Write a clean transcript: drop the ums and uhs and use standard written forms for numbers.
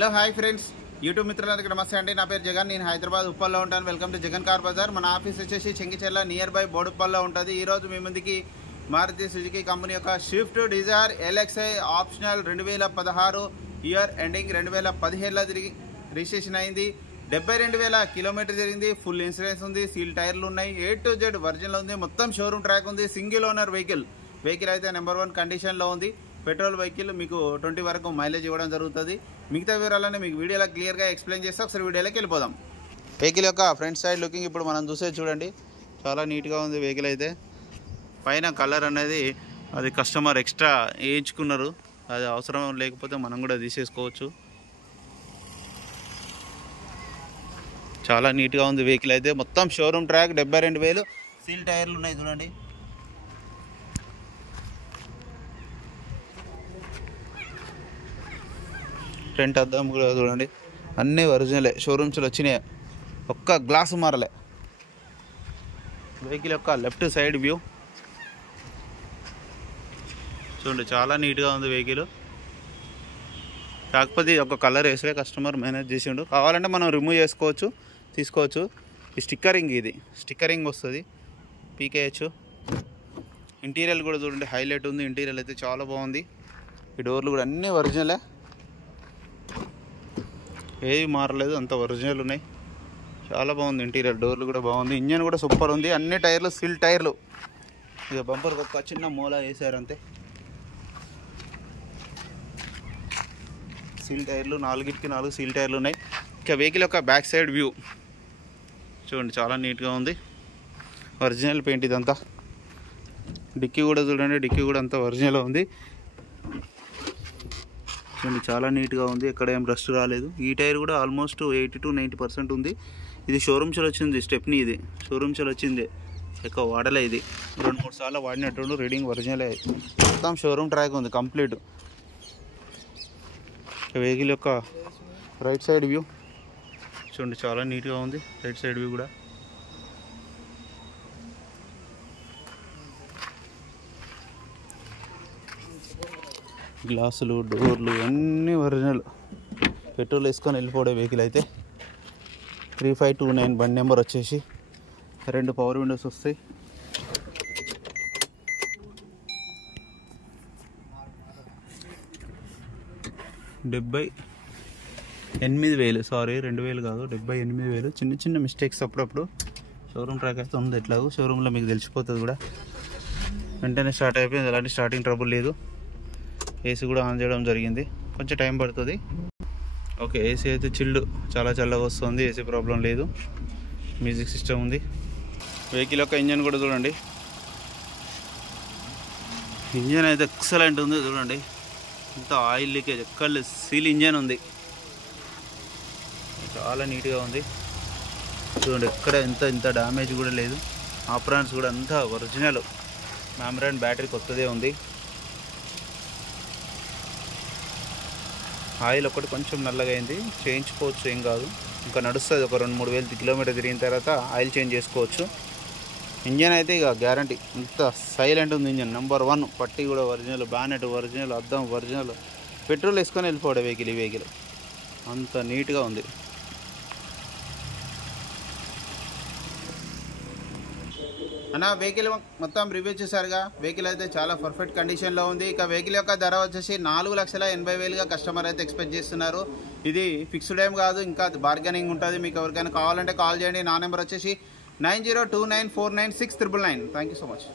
Hello hi friends, YouTube మిత్రులందరికీ నమస్తే అండి. నా పేరు జగన్, నేను హైదరాబాద్ ఉప్పల్లో ఉంటాను. Welcome to Jagan car bazaar. మన ఆఫీస్ వచ్చేసి చెంగిచెర్ల నియర్ బై బోడుప్పల్లో ఉంటుంది. ఈరోజు మీ ముందుకి మారుతి సుజుకి కంపెనీ యొక్క Swift Dzire LXi optional 2016 year ending 2017లో తిరిగి రిజిస్ట్రేషన్ అయింది. 72,000 కిలోమీటర్ జరిగింది. ఫుల్ ఇన్సూరెన్స్ ఉంది, సీల్ టైర్లు ఉన్నాయి, A to Z వర్జన్లో ఉంది, మొత్తం షోరూమ్ ట్రాక్ ఉంది. సింగిల్ ఓనర్ వెహికల్ అయితే నెంబర్ 1 కండిషన్లో ఉంది. పెట్రోల్ వెహికల్ మీకు 20 వరకు మైలేజ్ ఇవ్వడం జరుగుతుంది. మిగతా వివరాలన్నీ మీకు వీడియోలో క్లియర్గా ఎక్స్ప్లెయిన్ చేస్తే ఒకసారి వీడియోలోకి వెళ్ళిపోదాం. వెహికల్ యొక్క ఫ్రంట్ సైడ్ లుకింగ్ ఇప్పుడు మనం చూసేది చూడండి, చాలా నీట్గా ఉంది వెహికల్ అయితే. పైన కలర్ అనేది అది కస్టమర్ ఎక్స్ట్రా వేయించుకున్నారు, అది అవసరం లేకపోతే మనం కూడా తీసేసుకోవచ్చు. చాలా నీట్గా ఉంది వెహికల్ అయితే. మొత్తం షోరూమ్ ట్రాక్, 72,000 సీల్ టైర్లు ఉన్నాయి చూడండి. ఫ్రంట్ అద్దం కూడా చూడండి, అన్నీ ఒరిజినలే, షోరూమ్స్లో వచ్చినాయి, ఒక్క గ్లాసు మారలే. వెహికల్ యొక్క లెఫ్ట్ సైడ్ వ్యూ చూడండి, చాలా నీట్గా ఉంది వెహికల్. కాకపోతే ఒక కలర్ వేసే కస్టమర్ మేనేజ్ చేసిండు, కావాలంటే మనం రిమూవ్ చేసుకోవచ్చు, తీసుకోవచ్చు. ఈ స్టిక్కరింగ్ వస్తుంది, పీకేయచ్చు. ఇంటీరియర్ కూడా చూడండి, హైలైట్ ఉంది. ఇంటీరియర్ అయితే చాలా బాగుంది. ఈ డోర్లు కూడా అన్నీ ఒరిజినలే, ఏవి మారలేదు, అంత ఒరిజినల్ ఉన్నాయి. చాలా బాగుంది ఇంటీరియర్, డోర్లు కూడా బాగుంది. ఇంజన్ కూడా సూపర్ ఉంది. అన్ని టైర్లు సీల్ టైర్లు. ఇక బంపర్కి ఒక చిన్న మూల వేసారు అంతే. సీల్ టైర్లు 4 సీల్ టైర్లు ఉన్నాయి. ఇక వెహికల్ యొక్క బ్యాక్ సైడ్ వ్యూ చూడండి, చాలా నీట్గా ఉంది. ఒరిజినల్ పెయింట్ ఇదంతా. డిక్కీ కూడా చూడండి, డిక్కీ కూడా అంతా ఒరిజినల్ ఉంది చూడండి, చాలా నీట్గా ఉంది. ఎక్కడ ఏం రస్ట్ రాలేదు. ఈ టైర్ కూడా ఆల్మోస్ట్ 80 to 90% ఉంది. ఇది షోరూమ్స్లో వచ్చింది స్టెప్నీ, ఇది షోరూమ్స్లో వచ్చింది, ఎక్కువ వాడలే. ఇది 2-3 సార్లు వాడినట్టు, రీడింగ్ ఒరిజినలే. మొత్తం షోరూమ్ ట్రాక్ ఉంది కంప్లీట్. వెహికల్ యొక్క రైట్ సైడ్ వ్యూ చూడండి, చాలా నీట్గా ఉంది. రైట్ సైడ్ వ్యూ కూడా గ్లాసులు, డోర్లు అన్నీ ఒరిజినల్. పెట్రోల్ వేసుకొని వెళ్ళిపోవడే వెహికల్ అయితే. 3529 బండి నెంబర్ వచ్చేసి. 2 పవర్ విండోస్ వస్తాయి. సారీ 2,000 కాదు, 78,000. చిన్న మిస్టేక్స్ అప్పుడప్పుడు. షోరూమ్ ట్రాక్ అయితే ఉంది, ఎట్లాగో షోరూంలో మీకు తెలిసిపోతుంది కూడా. వెంటనే స్టార్ట్ అయిపోయింది, ఎలాంటి స్టార్టింగ్ ట్రబుల్ లేదు. ఏసీ కూడా ఆన్ చేయడం జరిగింది, కొంచెం టైం పడుతుంది. ఓకే, ఏసీ అయితే చిల్డ్, చాలా చల్లగా వస్తుంది, ఏసీ ప్రాబ్లం లేదు. మ్యూజిక్ సిస్టమ్ ఉంది. వెహికల్ యొక్క ఇంజన్ కూడా చూడండి, ఇంజన్ అయితే ఎక్సలెంట్ ఉంది చూడండి. ఇంత ఆయిల్ లీకేజ్ ఎక్కడ సీల్ ఇంజన్ ఉంది, చాలా నీట్గా ఉంది చూడండి. ఎక్కడ ఇంత డ్యామేజ్ కూడా లేదు. ఆపరాన్స్ కూడా అంతా ఒరిజినల్. మ్యామరాన్ బ్యాటరీ కొత్తదే ఉంది. ఆయిల్ ఒకటి కొంచెం నల్లగా అయింది, చేయించుకోవచ్చు, ఏం కాదు, ఇంకా నడుస్తుంది. ఒక 2-3 వేలు కిలోమీటర్ తిరిగిన తర్వాత ఆయిల్ చేంజ్ చేసుకోవచ్చు. ఇంజన్ అయితే ఇక గ్యారంటీ, ఇంత సైలెంట్ ఉంది ఇంజన్. నెంబర్ 1. పట్టి కూడా ఒరిజినల్, బానెట్ ఒరిజినల్, అద్దం ఒరిజినల్. పెట్రోల్ వేసుకొని వెళ్ళిపోవడం వెహికల్. ఈ వెహికల్ అంత నీట్గా ఉంది. అన్న వెహికల్ మొత్తం రివ్యూ చేశారుగా. వెహికల్ అయితే చాలా పర్ఫెక్ట్ కండిషన్లో ఉంది. ఇక వెహికల్ యొక్క ధర వచ్చేసి 4,80,000గా కస్టమర్ అయితే ఎక్స్పెక్ట్ చేస్తున్నారు. ఇది ఫిక్స్డ్ ఏం కాదు, ఇంకా బార్గెనింగ్ ఉంటుంది. మీకు ఎవరికైనా కావాలంటే కాల్ చేయండి. నా నెంబర్ వచ్చేసి 9029496999. Thank you so much.